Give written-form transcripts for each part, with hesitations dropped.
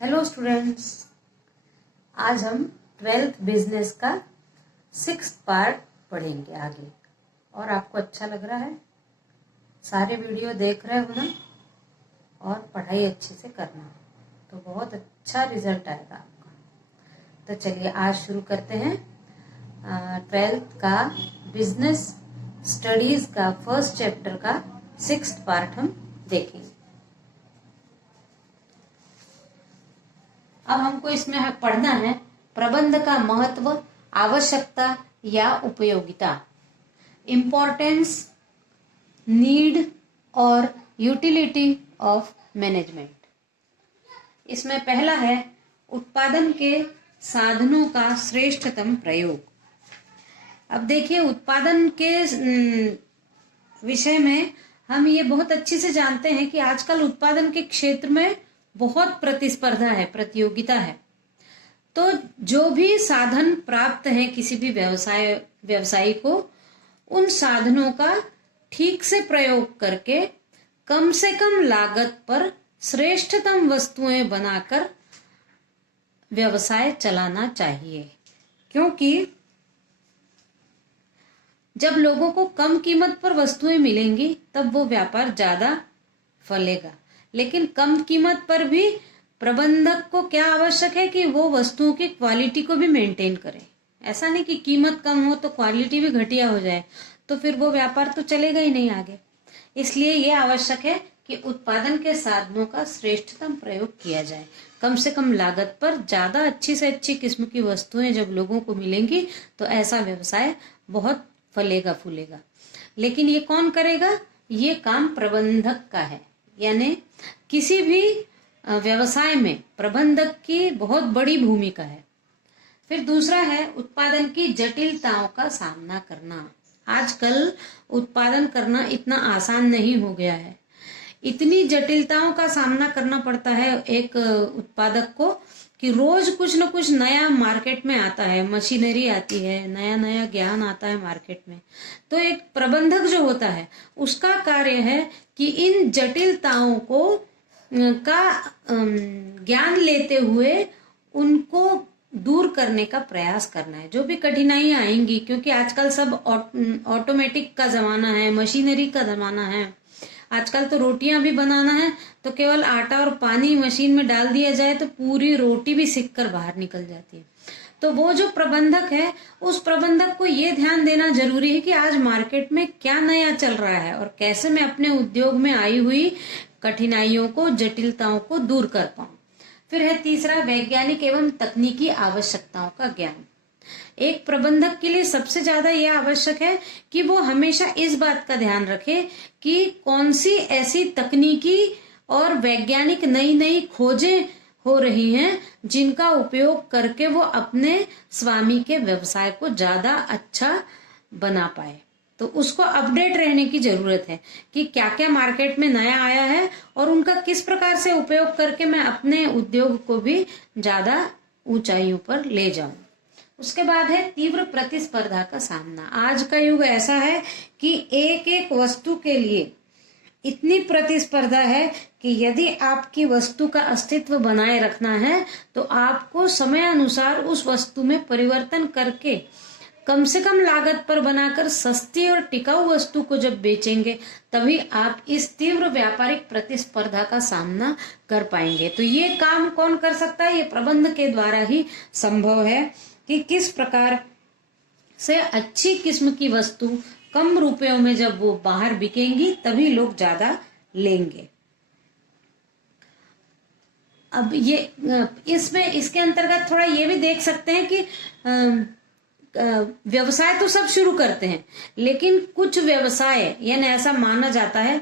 Hello students, आज हम 12th business का 6th पार्ट पढ़ेंगे आगे। और आपको अच्छा लग रहा है? सारे वीडियो देख रहे हो ना? और पढ़ाई अच्छे से करना तो बहुत अच्छा रिजल्ट आएगा आपका। तो चलिए आज शुरू करते हैं। 12th का बिजनेस स्टडीज का फर्स्ट चैप्टर का 6th पार्ट हम देखेंगे। अब हमको इसमें पढ़ना है प्रबंध का महत्व, आवश्यकता या उपयोगिता, इम्पोर्टेंस, नीड और यूटिलिटी ऑफ मैनेजमेंट। इसमें पहला है उत्पादन के साधनों का श्रेष्ठतम प्रयोग। अब देखिए, उत्पादन के विषय में हम ये बहुत अच्छे से जानते हैं कि आजकल उत्पादन के क्षेत्र में बहुत प्रतिस्पर्धा है, प्रतियोगिता है। तो जो भी साधन प्राप्त है किसी भी व्यवसायी को, उन साधनों का ठीक से प्रयोग करके कम से कम लागत पर श्रेष्ठतम वस्तुएं बनाकर व्यवसाय चलाना चाहिए। क्योंकि जब लोगों को कम कीमत पर वस्तुएं मिलेंगी तब वो व्यापार ज्यादा फलेगा। लेकिन कम कीमत पर भी प्रबंधक को क्या आवश्यक है कि वो वस्तुओं की क्वालिटी को भी मेंटेन करे। ऐसा नहीं कि कीमत कम हो तो क्वालिटी भी घटिया हो जाए, तो फिर वो व्यापार तो चलेगा ही नहीं आगे। इसलिए ये आवश्यक है कि उत्पादन के साधनों का श्रेष्ठतम प्रयोग किया जाए। कम से कम लागत पर ज्यादा अच्छी से अच्छी किस्म की वस्तुएं जब लोगों को मिलेंगी तो ऐसा व्यवसाय बहुत फलेगा फूलेगा। लेकिन ये कौन करेगा? ये काम प्रबंधक का है। यानी किसी भी व्यवसाय में प्रबंधक की बहुत बड़ी भूमिका है। फिर दूसरा है उत्पादन की जटिलताओं का सामना करना। आजकल उत्पादन करना इतना आसान नहीं हो गया है। इतनी जटिलताओं का सामना करना पड़ता है एक उत्पादक को कि रोज कुछ न कुछ नया मार्केट में आता है, मशीनरी आती है, नया नया ज्ञान आता है मार्केट में। तो एक प्रबंधक जो होता है उसका कार्य है कि इन जटिलताओं को का ज्ञान लेते हुए उनको दूर करने का प्रयास करना है। जो भी कठिनाइयां आएंगी, क्योंकि आजकल सब ऑटोमेटिक का जमाना है, मशीनरी का जमाना है। आजकल तो रोटियां भी बनाना है तो केवल आटा और पानी मशीन में डाल दिया जाए तो पूरी रोटी भी सिक कर बाहर निकल जाती है। तो वो जो प्रबंधक है, उस प्रबंधक को ये ध्यान देना जरूरी है कि आज मार्केट में क्या नया चल रहा है और कैसे मैं अपने उद्योग में आई हुई कठिनाइयों को, जटिलताओं को दूर कर पाऊं। फिर है तीसरा वैज्ञानिक एवं तकनीकी आवश्यकताओं का ज्ञान। एक प्रबंधक के लिए सबसे ज्यादा यह आवश्यक है कि वो हमेशा इस बात का ध्यान रखे कि कौन सी ऐसी तकनीकी और वैज्ञानिक नई नई खोजें हो रही हैं जिनका उपयोग करके वो अपने स्वामी के व्यवसाय को ज्यादा अच्छा बना पाए। तो उसको अपडेट रहने की जरूरत है कि क्या क्या मार्केट में नया आया है और उनका किस प्रकार से उपयोग करके मैं अपने उद्योग को भी ज्यादा ऊंचाइयों पर ले जाऊं। उसके बाद है तीव्र प्रतिस्पर्धा का सामना। आज का युग ऐसा है कि एक एक वस्तु के लिए इतनी प्रतिस्पर्धा है कि यदि आपकी वस्तु का अस्तित्व बनाए रखना है तो आपको समय अनुसार उस वस्तु में परिवर्तन करके कम से कम लागत पर बनाकर सस्ती और टिकाऊ वस्तु को जब बेचेंगे तभी आप इस तीव्र व्यापारिक प्रतिस्पर्धा का सामना कर पाएंगे। तो ये काम कौन कर सकता है? ये प्रबंध के द्वारा ही संभव है कि किस प्रकार से अच्छी किस्म की वस्तु कम रुपयों में जब वो बाहर बिकेंगी तभी लोग ज्यादा लेंगे। अब ये इसमें इसके अंतर्गत थोड़ा ये भी देख सकते हैं कि व्यवसाय तो सब शुरू करते हैं, लेकिन कुछ व्यवसाय यानी ऐसा माना जाता है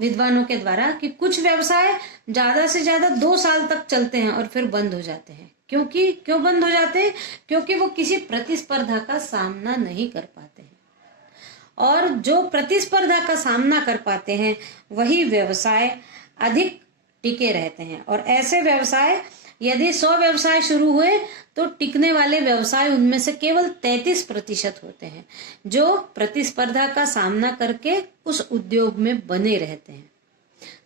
विद्वानों के द्वारा कि कुछ व्यवसाय ज्यादा से ज्यादा 2 साल तक चलते हैं और फिर बंद हो जाते हैं। क्यों बंद हो जाते हैं? क्योंकि वो किसी प्रतिस्पर्धा का सामना नहीं कर पाते हैं। और जो प्रतिस्पर्धा का सामना कर पाते हैं वही व्यवसाय अधिक टिके रहते हैं। और ऐसे व्यवसाय, यदि 100 व्यवसाय शुरू हुए तो टिकने वाले व्यवसाय उनमें से केवल 33% होते हैं जो प्रतिस्पर्धा का सामना करके उस उद्योग में बने रहते हैं।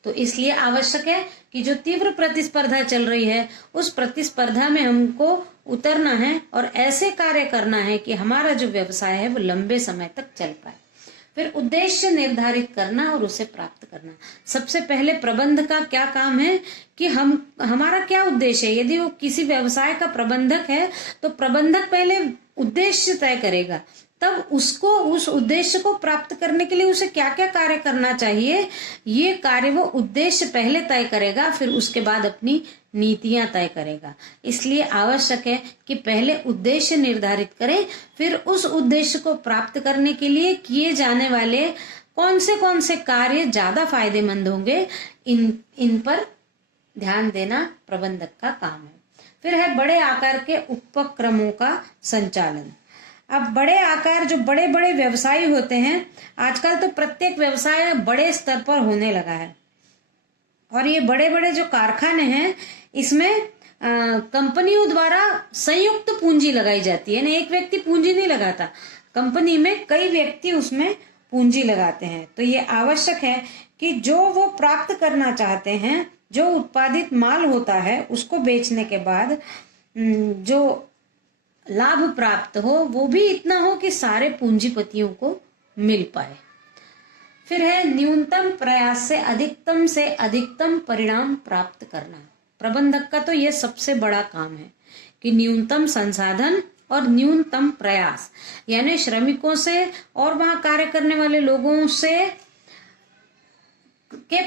तो इसलिए आवश्यक है कि जो तीव्र प्रतिस्पर्धा चल रही है उस प्रतिस्पर्धा में हमको उतरना है और ऐसे कार्य करना है कि हमारा जो व्यवसाय है वो लंबे समय तक चल पाए। फिर उद्देश्य निर्धारित करना और उसे प्राप्त करना। सबसे पहले प्रबंध का क्या काम है कि हमारा क्या उद्देश्य है। यदि वो किसी व्यवसाय का प्रबंधक है तो प्रबंधक पहले उद्देश्य तय करेगा, तब उसको उस उद्देश्य को प्राप्त करने के लिए उसे क्या क्या कार्य करना चाहिए, ये कार्य वो उद्देश्य पहले तय करेगा, फिर उसके बाद अपनी नीतियां तय करेगा। इसलिए आवश्यक है कि पहले उद्देश्य निर्धारित करें, फिर उस उद्देश्य को प्राप्त करने के लिए किए जाने वाले कौन से कार्य ज्यादा फायदेमंद होंगे, इन पर ध्यान देना प्रबंधक का काम है। फिर है बड़े आकार के उपक्रमों का संचालन। अब बड़े आकार, जो बड़े बड़े व्यवसाय होते हैं, आजकल तो प्रत्येक व्यवसाय बड़े स्तर पर होने लगा है और ये बड़े बड़े जो कारखाने हैं इसमें कंपनियों द्वारा संयुक्त पूंजी लगाई जाती है ना, एक व्यक्ति पूंजी नहीं लगाता, कंपनी में कई व्यक्ति उसमें पूंजी लगाते हैं। तो ये आवश्यक है कि जो वो प्राप्त करना चाहते हैं, जो उत्पादित माल होता है उसको बेचने के बाद जो लाभ प्राप्त हो वो भी इतना हो कि सारे पूंजीपतियों को मिल पाए। फिर है न्यूनतम प्रयास से अधिकतम परिणाम प्राप्त करना। प्रबंधक का तो ये सबसे बड़ा काम है कि न्यूनतम संसाधन और न्यूनतम प्रयास, यानी श्रमिकों से और वहां कार्य करने वाले लोगों से के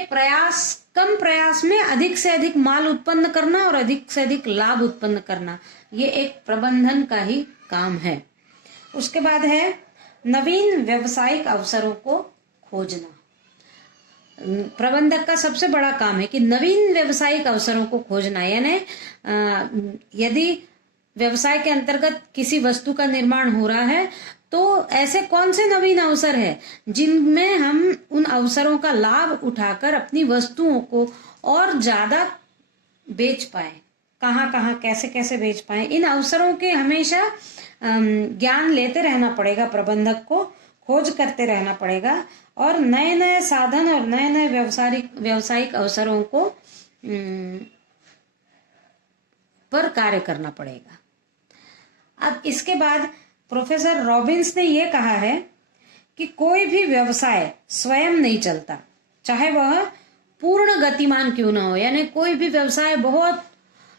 कम प्रयास में अधिक से अधिक माल उत्पन्न करना और अधिक से अधिक लाभ उत्पन्न करना, ये एक प्रबंधन का ही काम है। उसके बाद है नवीन व्यावसायिक अवसरों को खोजना। प्रबंधक का सबसे बड़ा काम है कि नवीन व्यावसायिक अवसरों को खोजना, यानी यदि व्यवसाय के अंतर्गत किसी वस्तु का निर्माण हो रहा है तो ऐसे कौन से नवीन अवसर है जिनमें हम उन अवसरों का लाभ उठाकर अपनी वस्तुओं को और ज्यादा बेच पाए, कहाँ कैसे बेच पाए। इन अवसरों के हमेशा ज्ञान लेते रहना पड़ेगा, प्रबंधक को खोज करते रहना पड़ेगा और नए नए साधन और नए नए व्यावसायिक अवसरों को पर कार्य करना पड़ेगा। अब इसके बाद प्रोफेसर रॉबिन्स ने यह कहा है कि कोई भी व्यवसाय स्वयं नहीं चलता, चाहे वह पूर्ण गतिमान क्यों ना हो। यानी कोई भी व्यवसाय बहुत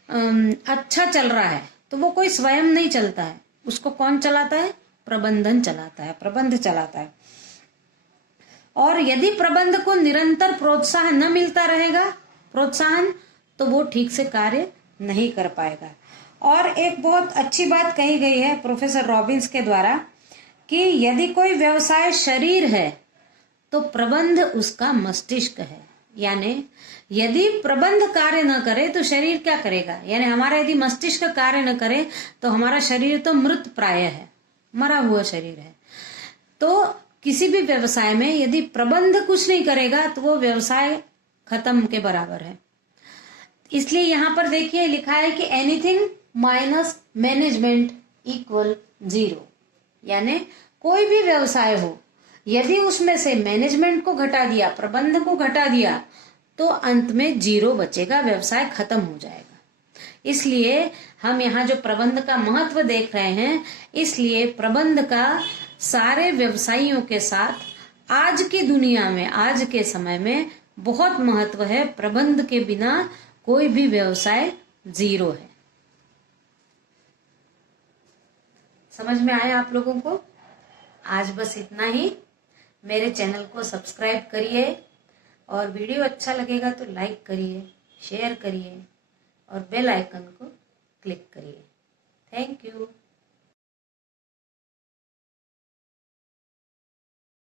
अच्छा चल रहा है तो वो कोई स्वयं नहीं चलता है, उसको कौन चलाता है? प्रबंधन चलाता है, प्रबंध चलाता है। और यदि प्रबंध को निरंतर प्रोत्साहन न मिलता रहेगा, तो वो ठीक से कार्य नहीं कर पाएगा। और एक बहुत अच्छी बात कही गई है प्रोफेसर रॉबिन्स के द्वारा कि यदि कोई व्यवसाय शरीर है तो प्रबंध उसका मस्तिष्क है। यानी यदि प्रबंध कार्य न करे तो शरीर क्या करेगा? यानी हमारा यदि मस्तिष्क कार्य न करे तो हमारा शरीर तो मृत प्राय है, मरा हुआ शरीर है। तो किसी भी व्यवसाय में यदि प्रबंध कुछ नहीं करेगा तो वो व्यवसाय खत्म के बराबर है। इसलिए यहाँ पर देखिए लिखा है कि एनीथिंग माइनस मैनेजमेंट इक्वल 0। यानी कोई भी व्यवसाय हो, यदि उसमें से मैनेजमेंट को घटा दिया, प्रबंध को घटा दिया, तो अंत में 0 बचेगा, व्यवसाय खत्म हो जाएगा। इसलिए हम यहाँ जो प्रबंध का महत्व देख रहे हैं, इसलिए प्रबंध का सारे व्यवसायियों के साथ आज की दुनिया में, आज के समय में बहुत महत्व है। प्रबंध के बिना कोई भी व्यवसाय 0 है। समझ में आया आप लोगों को? आज बस इतना ही। मेरे चैनल को सब्सक्राइब करिए और वीडियो अच्छा लगेगा तो लाइक करिए, शेयर करिए और बेल आइकन को क्लिक करिए। Thank you.